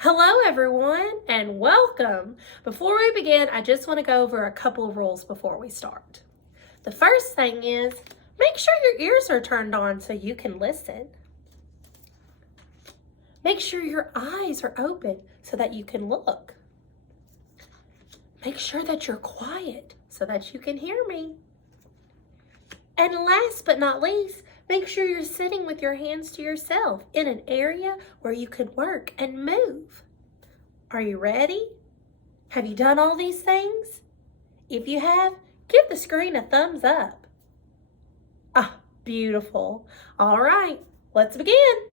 Hello everyone and welcome. Before we begin, I just want to go over a couple of rules before we start. The first thing is make sure your ears are turned on so you can listen. Make sure your eyes are open so that you can look. Make sure that you're quiet so that you can hear me. And last but not least, make sure you're sitting with your hands to yourself in an area where you can work and move. Are you ready? Have you done all these things? If you have, give the screen a thumbs up. Ah, beautiful. All right, let's begin.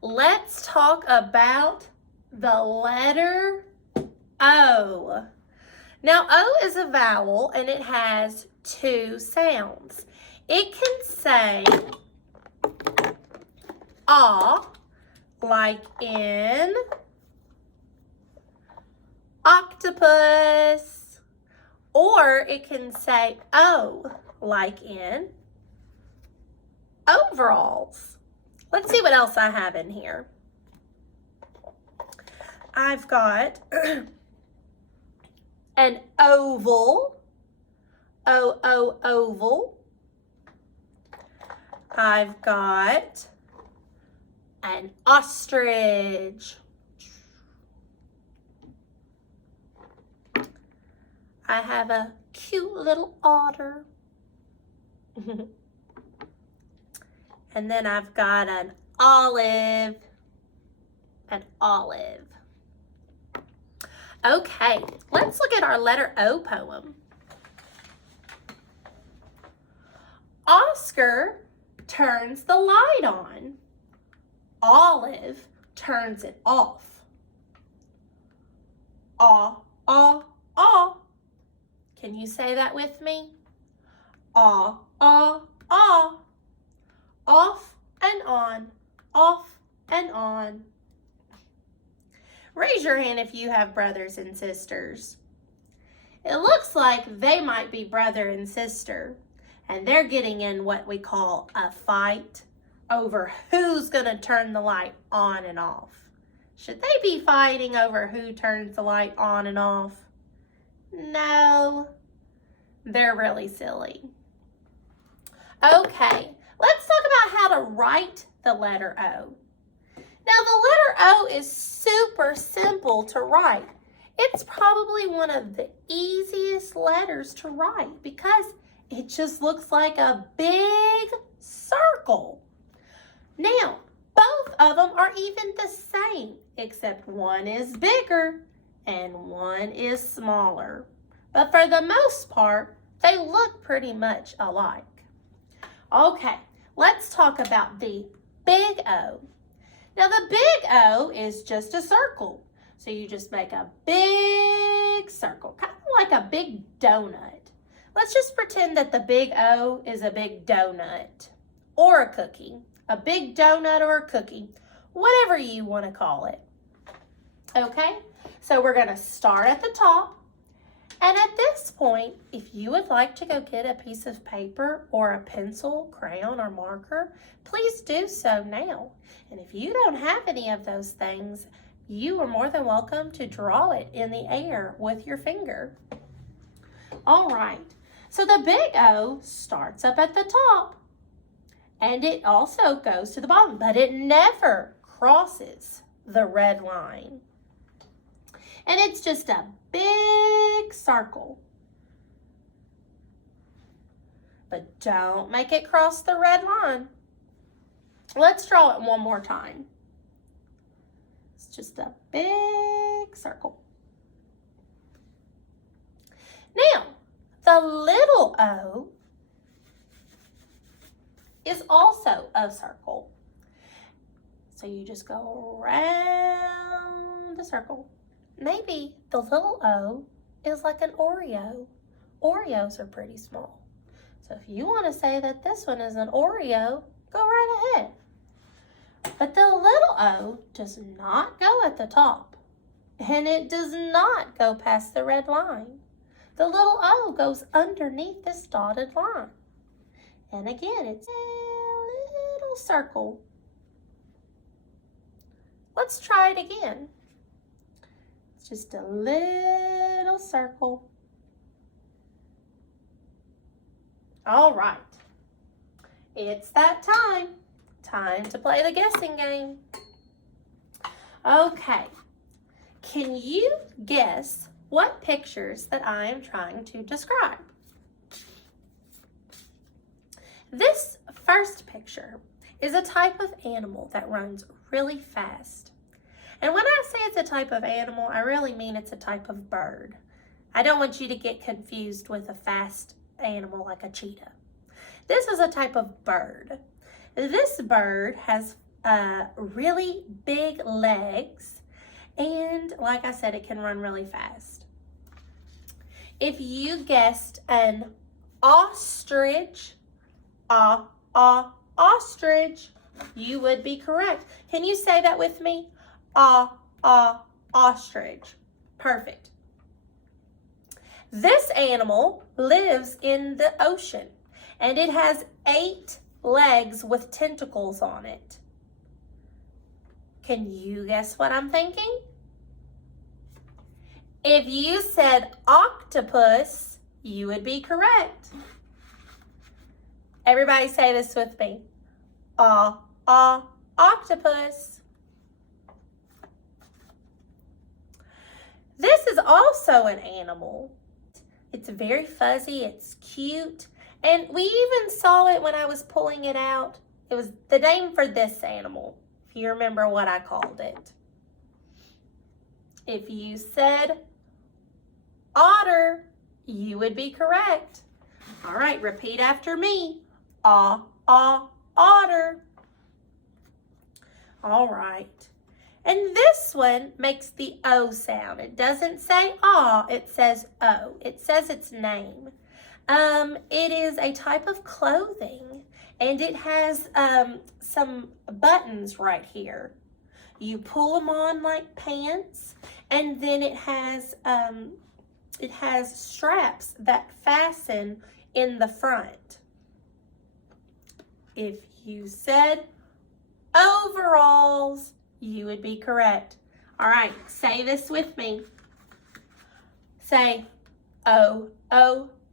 Let's talk about the letter O. Now, O is a vowel and it has two sounds. It can say ah, like in octopus, or it can say O, like in overalls. Let's see what else I have in here. I've got an oval, oval. I've got an ostrich. I have a cute little otter. And then I've got an olive. An olive. Okay, let's look at our letter O poem. Oscar turns the light on. Olive turns it off. Aw, aw, aw. Can you say that with me? Aw, aw, aw. Off and on, off and on. Raise your hand if you have brothers and sisters. It looks like they might be brother and sister, and they're getting in what we call a fight over who's going to turn the light on and off. Should they be fighting over who turns the light on and off? No, they're really silly. Okay, let's talk about how to write the letter O. Now, the letter O is super simple to write. It's probably one of the easiest letters to write because it just looks like a big circle. Now, both of them are even the same, except one is bigger and one is smaller. But for the most part, they look pretty much alike. Okay, let's talk about the big O. Now, the big O is just a circle. So you just make a big circle, kind of like a big donut. Let's just pretend that the big O is a big donut or a cookie. A big donut or a cookie, whatever you want to call it. Okay, so we're going to start at the top. And at this point, if you would like to go get a piece of paper or a pencil, crayon, or marker, please do so now. And if you don't have any of those things, you are more than welcome to draw it in the air with your finger. All right, so the big O starts up at the top. And it also goes to the bottom, but it never crosses the red line. And it's just a big circle. But don't make it cross the red line. Let's draw it one more time. It's just a big circle. Now, the little O is also a circle. So you just go around the circle. Maybe the little O is like an Oreo. Oreos are pretty small. So if you want to say that this one is an Oreo, go right ahead. But the little O does not go at the top. And it does not go past the red line. The little O goes underneath this dotted line. And again, it's a little circle. Let's try it again. It's just a little circle. All right. It's that time. Time to play the guessing game. Okay. Can you guess what pictures that I am trying to describe? This first picture is a type of animal that runs really fast. And when I say it's a type of animal, I really mean it's a type of bird. I don't want you to get confused with a fast animal like a cheetah. This is a type of bird. This bird has really big legs, and like I said, it can run really fast. If you guessed an ostrich, ostrich, you would be correct. Can you say that with me? Ostrich. Perfect. This animal lives in the ocean, and it has 8 legs with tentacles on it. Can you guess what I'm thinking? If you said octopus, you would be correct. Everybody say this with me. octopus. This is also an animal. It's very fuzzy, it's cute, and we even saw it when I was pulling it out. It was the name for this animal, if you remember what I called it. If you said otter, you would be correct. All right, repeat after me. Otter. All right. And this one makes the O sound. It doesn't say ah, it says O. It says its name. It is a type of clothing, and it has some buttons right here. You pull them on like pants, and then it has straps that fasten in the front. If you said overalls, you would be correct. All right, say this with me. Say,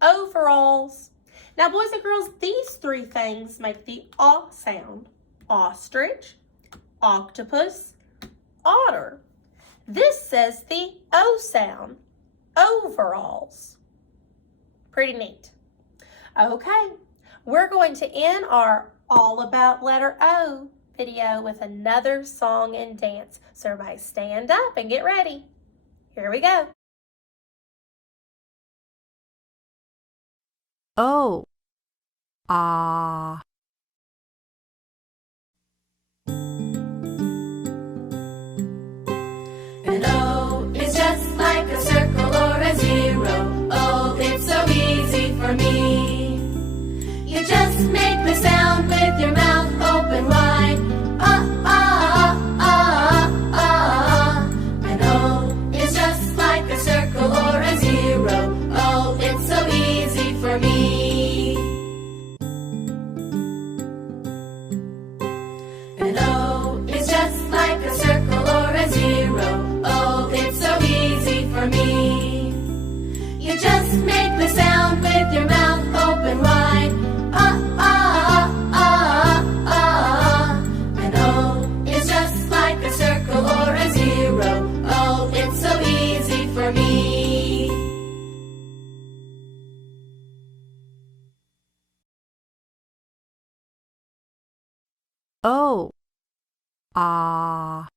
overalls. Now, boys and girls, these three things make the aw sound. Ostrich, octopus, otter. This says the O sound, overalls. Pretty neat. Okay, we're going to end our All About Letter O video with another song and dance. So everybody stand up and get ready. Here we go. O, ah. An O is just like a circle or a zero. Oh, it's so easy for me. You just make the sound with your mouth open wide. Ah, ah, ah, ah, ah. An O is just like a circle or a zero. Oh, it's so easy for me. An O is just like a circle or a zero. Oh, it's so easy for me. You just make the sound with your mouth open wide. Ah, ah, ah, ah. An O is just like a circle or a zero. Oh, it's so easy for me. O, ah.